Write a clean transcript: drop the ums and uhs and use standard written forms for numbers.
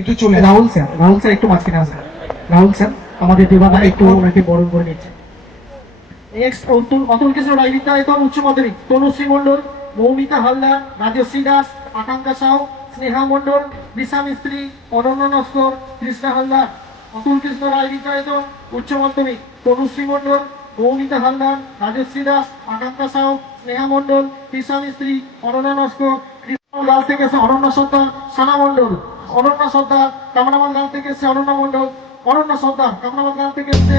একটু চলে রাহুল স্যার একটু মাঝখানে আসবেন। রাহুল স্যার আমাদের দেবাদা একটু ওনাকে বরণ করে নিচ্ছে। নেক্সট অতুল কৃষ্ণ রায় বিদ্যায়তন উচ্চ মাধ্যমিক তনুশ্রী মণ্ডল, মৌমিতা হালদার, রাজশ্রী দাস, আকাঙ্ক্ষা সাউ, স্নেহা মণ্ডল, দিশা মিস্ত্রি, অনন্য নস্কর, কৃষ্ণা হালদার। অতুল কৃষ্ণ রায় বিদ্যায়তন উচ্চ মাধ্যমিক তনুশ্রী মণ্ডল, মৌমিতা হালদার, রাজশ্রী দাস, আকাঙ্ক্ষা সাউ, স্নেহা মণ্ডল, দিশা মিস্ত্রি, অনন্য নস্কর। কৃষ্ণ গাছ থেকে এসে অনন্য সর্দার, সানা মণ্ডল। অনন্য সর্দার কামরাবাদ গাছ থেকে এসে অনন্য মণ্ডল। অনন্য সর্দার কামরাবাদ গাছ থেকে এসে